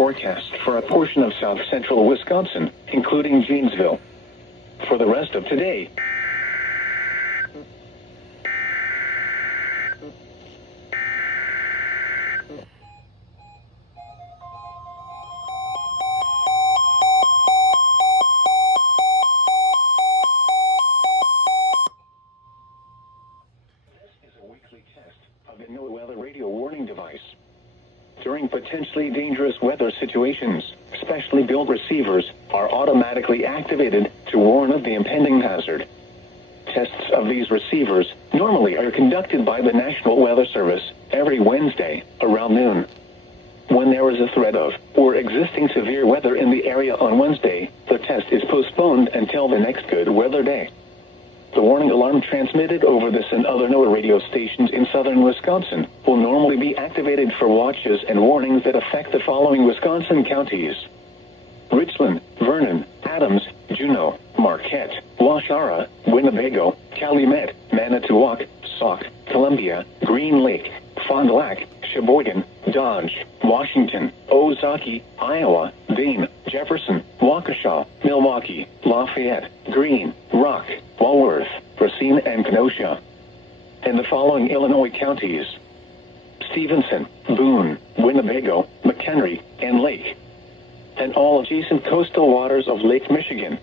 forecast for a portion of south central Wisconsin, including Janesville. For the rest of today, of the NOAA radio warning device. During potentially dangerous weather situations, specially built receivers are automatically activated to warn of the impending hazard. Tests of these receivers normally are conducted by the National Weather Service every Wednesday around noon. When there is a threat of or existing severe weather in the area on Wednesday, the test is postponed until the next good weather day. The warning alarm transmitted over this and other NOAA radio stations in southern Wisconsin will normally be activated for watches and warnings that affect the following Wisconsin counties: Richland, Vernon, Adams, Juneau, Marquette, Waushara, Winnebago, Calumet, Manitowoc, Sauk, Columbia, Green Lake, Fond du Lac, Sheboygan, Dodge, Washington, Ozaukee, Iowa, Dane, Jefferson, Waukesha, Milwaukee, Lafayette, Greene, Rock, Walworth, Racine, and Kenosha. And the following Illinois counties: Stevenson, Boone, Winnebago, McHenry, and Lake. And all adjacent coastal waters of Lake Michigan,